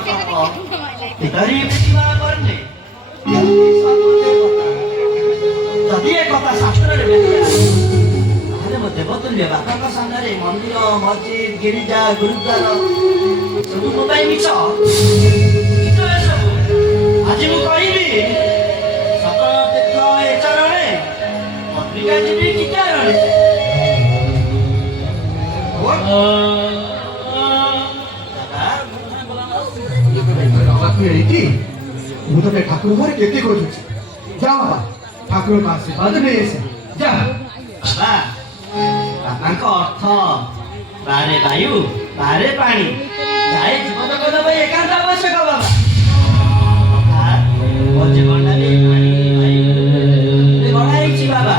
dari peristiwa korne jadi kota শাস্ত্রের ব্যাখ্যা তাহলে মধ্যে বদলবে বাপাଙ୍କ ସାମ୍ନାରେ ମନ୍ଦିର ମସଜିଦ ଗିରିଜା ଗୁରୁଦ୍ୱାର ସବୁ ମୋ ପାଇଁ ମିଛ ଆଜି ମୁଁ କହିବି ସକଳ ତୀର୍ଥ ଏ ଚରଣେ ପତ୍ରିକା ଯିବି କି କାରଣେ ମୁଁ ତତେ ଠାକୁର ଘରେ କେତେ ଖୋଜୁଛି ଯା ବାବା ଠାକୁରଙ୍କ ଆଶୀର୍ବାଦ ନେଇ ଆସେ ଯା ବାବା ବାପାଙ୍କ ଅର୍ଥ ବାହାରେ ବାୟୁ ବାହାରେ ପାଣି ଯାଏ ଜୀବନ କରିବା ପାଇଁ ଏକାନ୍ତ ଆବଶ୍ୟକ ବାବା ମୋ ଜୀବନଟା ବି ପାଣି ବାୟୁ ଗଢ଼ା ହେଇଛି ବାବା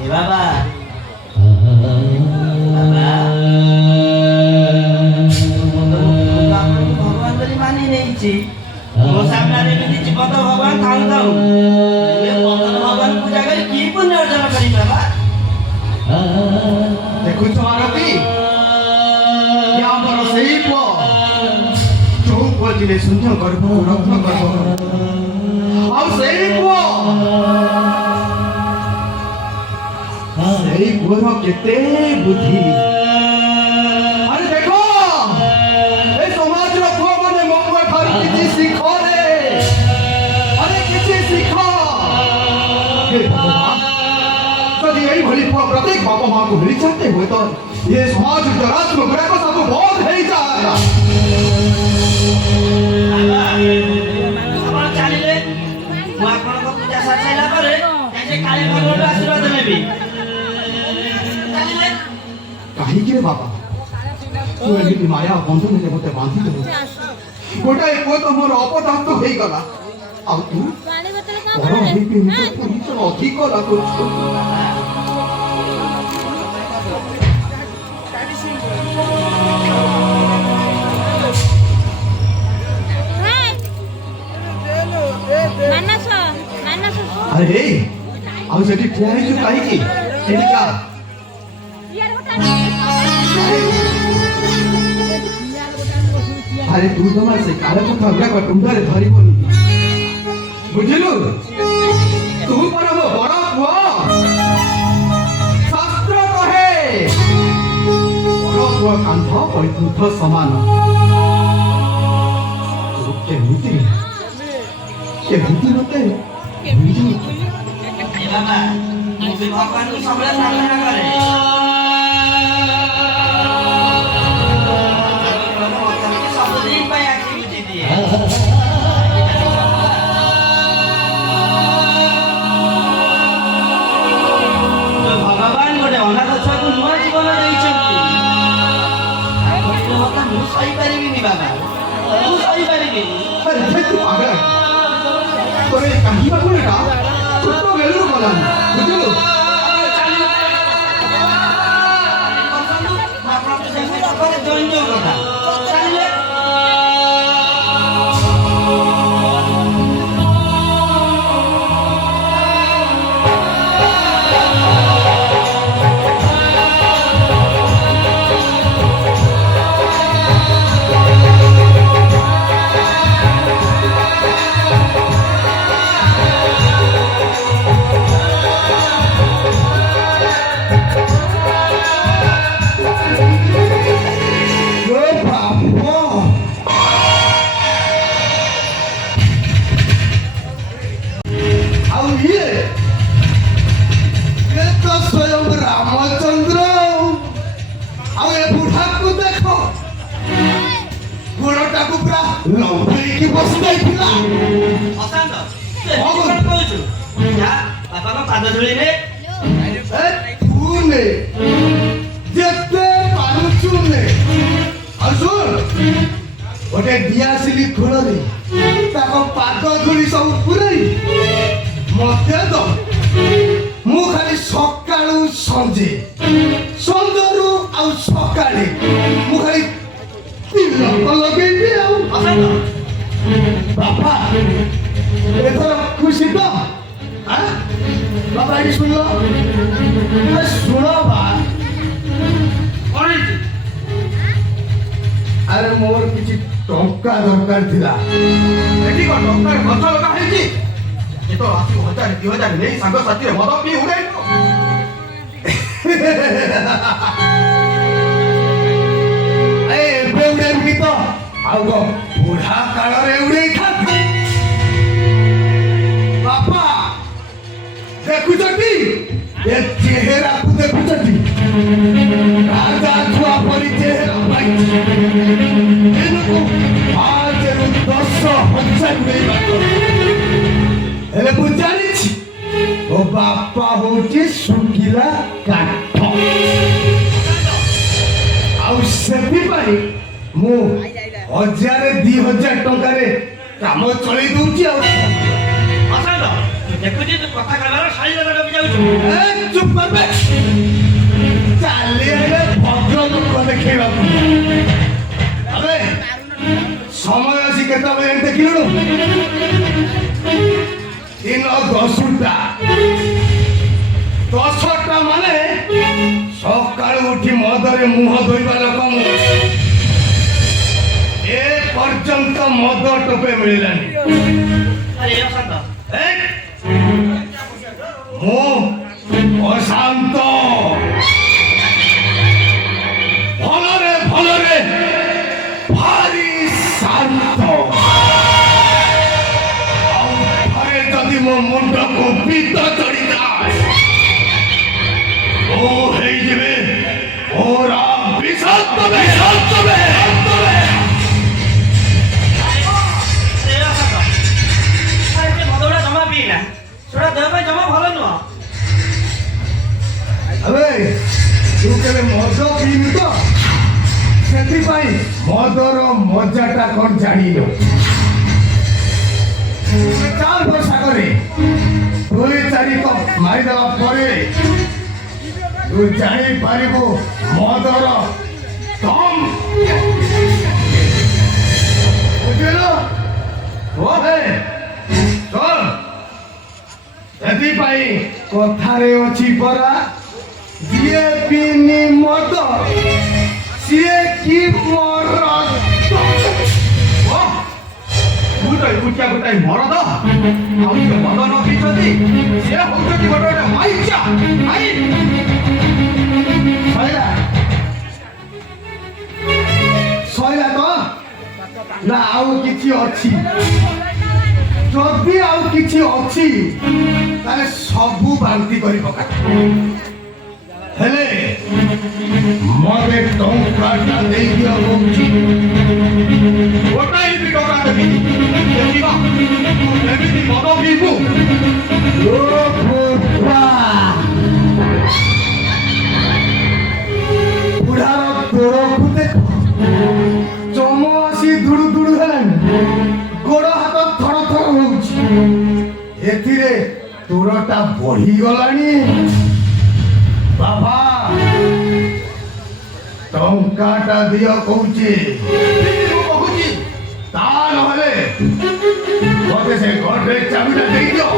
ଏ ବାବା ବାବା ଭଗବାନ ବୋଲି ମାନି ନେଇଛି ମୋ ସାମ୍ନାରେ ଏମିତି ଜୀବନ୍ତ ଭଗବାନ ଥାଉ ଥାଉ ଭଗବାନ ପୂଜା କରି କି ପୁଣ୍ୟ ଅର୍ଜନ କରିବି ବାବା ଦେଖୁଛ ଆରତୀ ଆମର ସେଇ ପୁଅ ଯୋଉ ପୁଅ ଦିନେ ଶୂନ୍ୟ ଗର୍ଭ ରତ୍ନ ଗର୍ଭ ଆଉ ସେଇ ପୁଅ ସେଇ ପୁଅର କେତେ ବୁଦ୍ଧି ଆରେ ଦେଖ ଏ ସମାଜର ପୁଅ ମାନେ ମୋ ପୁଅ ଠାରୁ କିଛି ଶିଖ ରେ ଆରେ କିଛି ଶିଖ ହେ ଭଗବାନ ଯଦି এইভଳି পুଅ ପ୍ରତ୍ୟେକ ବାପା ମାଆଙ୍କୁ ମିଳିଛନ୍ତି ହୁଏ ତ ଏ ସମାଜ ଜରାତ୍ମ ଗୁଡ଼ାକ ସବୁ ବନ୍ଦ ହେଇଯାଏ ଆପଣ ଚାଲିଲେ ମୁଁ ଆପଣଙ୍କ ପୂଜା ସାରି ସାରିଲା ପରେ ସେ କାଳେ ଭଗବାନଙ୍କ ଆଶୀର୍ବାଦ ନେବି ଚାଲିଲେ କାହିଁକି ରେ ବାବା ତୁ ଏମିତି ମାୟା ବନ୍ଧନରେ ମୋତେ ବାନ୍ଧିଦେଲୁ ଗୋଟାଏ ପୁଅ ତ ମୋର ଅପଦାର୍ଥ ହେଇଗଲା ଆଉ ତୁ ପର ହେଇକି ନିଜ ପରିଚୟ ଅଧିକ ଲାଗୁଛୁ अरे अब सेठी ठिया है जो काहे की सेठी का अरे तू तो मार से काले को थगड़ा को टुंडरे धरी बोली बुझलु तू परम बड़ा पुआ शास्त्र कहे बड़ा पुआ कांध वैकुंठ समान के नीति मते बाबा ମୁଁ ବି ଭଗବାନଙ୍କୁ ସବୁବେଳେ ପ୍ରାର୍ଥନା କରେ ସବୁଦିନ ପାଇଁ ଆଖି ବୁଝି ଦିଏ ଭଗବାନ ଗୋଟେ ଅନାଥ ଛୁଆକୁ ନୂଆ ଜୀବନ ଦେଇଛନ୍ତି ମୁଁ ସହିପାରିବିନି ବାବା ମୁଁ ସହିପାରିବିନି ତୋର ଏ କାହିଁବା କୋଣଟା ଛୋଟ ବେଳରୁ ଗଲାନି ବୁଝିଲୁ ଲମ୍ବେଇକି ବସି ଯାଇଥିଲା ଅଶାନ୍ତ କଣ କହୁଛୁ ଯା ବାପାଙ୍କ ପାଦ ଧୂଳିରେ ତୁ ନେ ଯେତେ ପାରୁଛୁ ନେ ଆଉ ଶୁଣ ଗୋଟେ ଦିଆସିଲି ଖୋଳରେ ତାଙ୍କ ପାଦ ଧୂଳି ସବୁ ପୁରେଇ ମତେ ଦ ମୁଁ ଖାଲି ସକାଳୁ ସଞ୍ଜରୁ ଆଉ ସକାଳେ ମୁଁ ଖାଲି ତିଲକ ଲଗେଇବି ଆଉ ବାପା ଏଥର ଖୁସି ତ ବାପା ଏଠି ଶୁଣିଲ ଶୁଣ ବା ଆରେ ମୋର କିଛି ଟଙ୍କା ଦରକାର ଥିଲା। ଏଠି କଣ ଟଙ୍କାରେ ଗଛ ଲଗା ହେଇଛି? ଯେତେବେଳେ ଆସିବ 1000 2000 ନେଇ ସାଙ୍ଗସାଥିରେ ମଦ ପିଇ ଉଡେଇବ। ଏବେ ଉଡେଇବି ତ ଆଉ କଣ ବୁଢା କାଳରେ ଉଡେଇଥାନ୍ତି? ବାପା ଦେଖୁଛନ୍ତି ଏ ଚେହେରାକୁ ଦେଖୁଛନ୍ତି? ରାଜା ଛୁଆ ପରି ଚେହେରା ପାଇଛି। ଦିନକୁ 5 ରୁ 10 ହଜାର ଉଡେଇବା ହେଲେ ମୁଁ ଜାଣିଛି ଓ ବାପା ହଉଛି ଶୁଖିଲା କାଠ। ଆଉ ସେଥିପାଇଁ ମୁଁ 1000-2000 ଟଙ୍କାରେ କାମ ଚଳେଇ ଦଉଛି। ଆଉ ଅଶାନ୍ତ ଦେଖୁଛି ତୁ କଥା କହିବାର ଶୈଳୀ ଡବି ଯାଉଛୁ। ଚୁପ୍ କରିବେ। ଚାଲି ଆଇଲେ ଭଦ୍ର ଲୋକ ଦେଖେଇବାକୁ। ଆରେ ସମୟ ଅଛି କେତେବେଳେ ଦେଖିଲୁଣୁ? ଦିନ 10ଟା। 10ଟା ମାନେ ସକାଳୁ ଉଠି ମଦରେ ମୁହଁ ଧୋଇବା ଲୋକ ମୁଁ। ଏ ପର୍ଯ୍ୟନ୍ତ ମଦ ଟୋପେ ମିଳିଲାନି। ଆରେ ଅଶାନ୍ତ ମୁଁ ଅଶାନ୍ତ। ଭଲରେ ଭଲରେ ଭାରି ଶାନ୍ତ। ଆଉ ଥରେ ଯଦି ମୋ ମୁଣ୍ଡକୁ ପିତ ଚଢିଯାଏ ଓ ହେଇଯିବେ ଓରା ବିଷାକ୍ତ ବିଷାକ୍ତ ବିଷାକ୍ତ। ମଦଗୁଡା ଜମା ପିଇନା, ସେଟା ଦେହ ପାଇଁ ଜମା ଭଲ ନୁହଁ। ଆବେ ତୁ କେବେ ମଦ ପିଇଲୁ ତ? ସେଥିପାଇଁ ମଦର ମଜାଟା କଣ ଜାଣିନୁ। ଚାଲ ବର୍ଷା କରି 2-4 କପ୍ ମାରିଦେବା ପରେ ତୁ ଜାଣିପାରିବୁ ମଦର ଦମ୍। ବୁଝିଲୁ? ଓହେ ଶୁଣ, ସେଥିପାଇଁ କଥାରେ ଅଛି ପରା, ଯିଏ ପିନି ମଦ ସିଏ କି ମରଦ। ଗୋଟାଇ ମରଦ ଆଉ ସେ ମଦ ନ ପିଇଛନ୍ତି ସେ ହଉଛନ୍ତି ଗୋଟେ ଗୋଟେ ମାଇଚା। ସଇଲା ତ ନା ଆଉ କିଛି ଅଛି? ଯଦି ଆଉ କିଛି ଅଛି ତାହେଲେ ସବୁ ବାନ୍ତି କରି ପକା। ହେଲେ ମତେ ଟଙ୍କାଟା ଦେଇଦିଅ କହୁଛି। ଗୋଟାଏ ବି ଟଙ୍କା ଦେବି। ଦେଖିବା ଏମିତି ମଦ ପିଇବୁ। ବୁଢାର ତୋରକୁ ଦେଖ, ଚମ ଆସି ଧୁଡୁ ଧୁଡୁ ହେଲାଣି, ଗୋଡ ହାତ ଥର ଥର ହଉଛି। ଏଥିରେ ତୋରଟା ବଢିଗଲାଣି। ବାବା ଟଙ୍କାଟା ଦିଅ କହୁଛି। କହୁଛି ତା ନହେଲେ ମତେ ସେ ଗଡରେଜ ଚାବିଟା ଦେଇଦିଅ।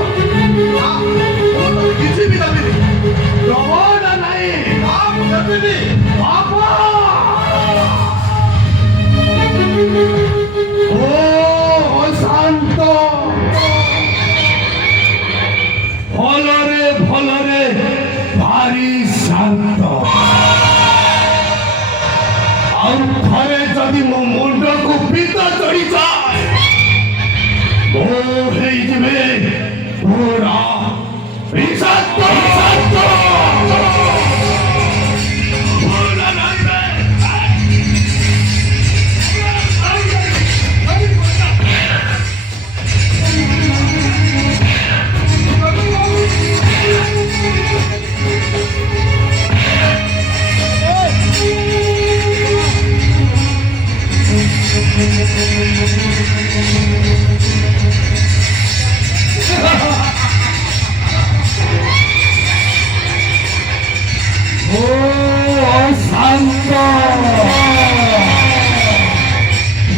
କିଛି ବି ଦେବିନି। ଦବନା ନାହିଁ? ଦେବିନି। ବାବା ଓ ଅଶାନ୍ତ, ଭଲରେ ଭଲରେ ଭାରି ଶାନ୍ତ। ଆଉ ଥରେ ଯଦି ମୋ ମୁଣ୍ଡକୁ ପିତ ଚଢିଯାଏ ମୁଁ ହେଇଯିବେ ପୁରା ବିଷାକ୍ତ ବିଷାକ୍ତ। ଭୁଲ ନାହିଁ।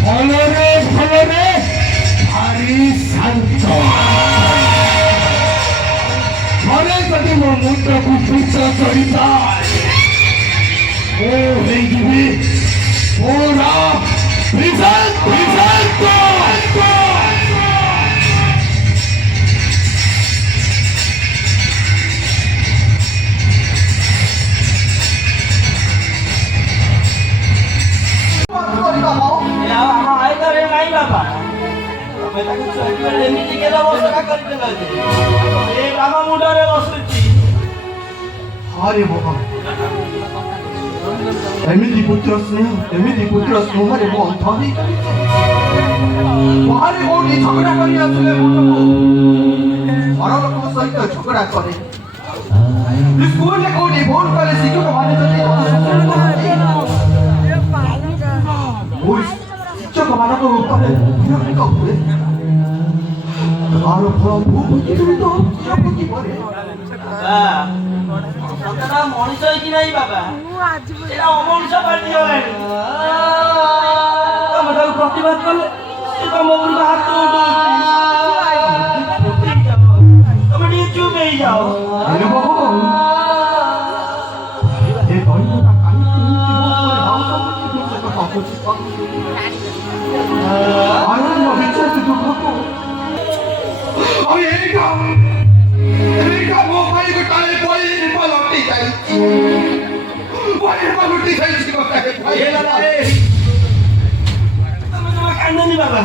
ভলরে ভলরে ভারি শান্ত। ঘরে যদি ମୋ ମୁଣ୍ଡକୁ ପିତ ଚଢିଥାଏ ମୁଁ ହେଇଯିବି ପୁରା କରିବା ମୋ ଆଉ ଆମ ଆଇତରେ ନାଇଁ ବାପା ତମେ ତାକୁ ଚୋରି ଏମିତି କେତେ ବର୍ଷଟା କରିଦେଲ ଯେ ଏ ବାବା ମୁଣ୍ଡରେ ବସୁଛି ହରେ ଭଗବାନ ଏମିତି ପୁତ୍ର ସ୍ନେହରେ ମୁଁ ଅନ୍ଧ ହେଇଯାଇଛି ବାହାରେ କୋଉଠି ଝଗଡ଼ା କରି ଆସିଲେ ମୁଁ ଘର ଲୋକଙ୍କ ସହିତ ଝଗଡ଼ା କରେ ସ୍କୁଲରେ କୋଉଠି ଭୁଲ କଲେ ଶିକ୍ଷକ ମାନେ ଯଦି ଶିକ୍ଷକ ମାନଙ୍କ ଉପରେ ବିରକ୍ତ ହୁଏ ତାର ଫଳ ଭୂପତି ପରେ ସତଟା ମଣିଷ ହେଇକି ନାହିଁ ବାବା ଏଟା ଅମଣିଷ ପାଲଟି ଗଲାଣି ତମେ ତାକୁ ପ୍ରତିବାଦ କଲେ ସେ ତମ ଉପରକୁ ହାତ ଉଠଉଛି ତମେ ଟିକେ ଚୁପ୍ ହେଇଯାଅ ହେ ଭଗବାନ ଏ ଦୈନଟା କାହିଁକି ଏମିତି ମୋ ଉପରେ ନାଉଛ ବୋଲି ସେ କଥା ବୁଝିପାରୁନି ଆନନ୍ଦ ବିଚାର ଦୁଃଖକୁ ଆଉ ଏଇଟା ମୋ ପାଇଁ ଗୋଟାଏ ପଲଟି ଯାଇଛି ପଲଟି ଯାଇଛି ଗୋଟାଏ ତମେ ଜମା କାନ୍ଦନି ବାବା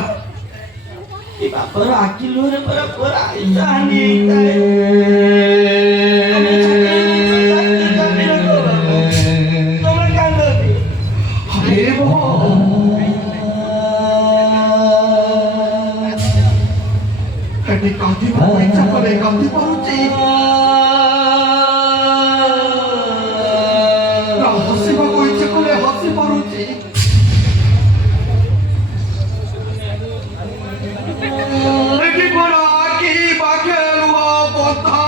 ଏ ବାପର ଆଖି ଲୁହରେ ପୁରା ପୁରା ହାଣ୍ଡି ହେଇଥାଏ ତମେ କାନ୍ଦନି ହେ ଭଗବାନ ଏଠି କାନ୍ଦିବାକୁ ଇଚ୍ଛା କଲେ କାନ୍ଦି ପାରୁଛି ହସିବାକୁ ଇଚ୍ଛା କଲେ ହସି ପାରୁଛି ଏଠି ମୋର ଆଖି ପାଖେ ଲୁହ ବନ୍ଧା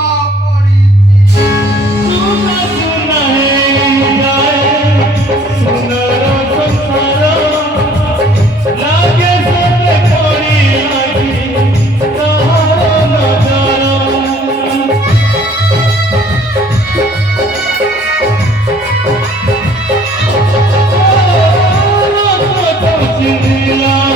Thank you.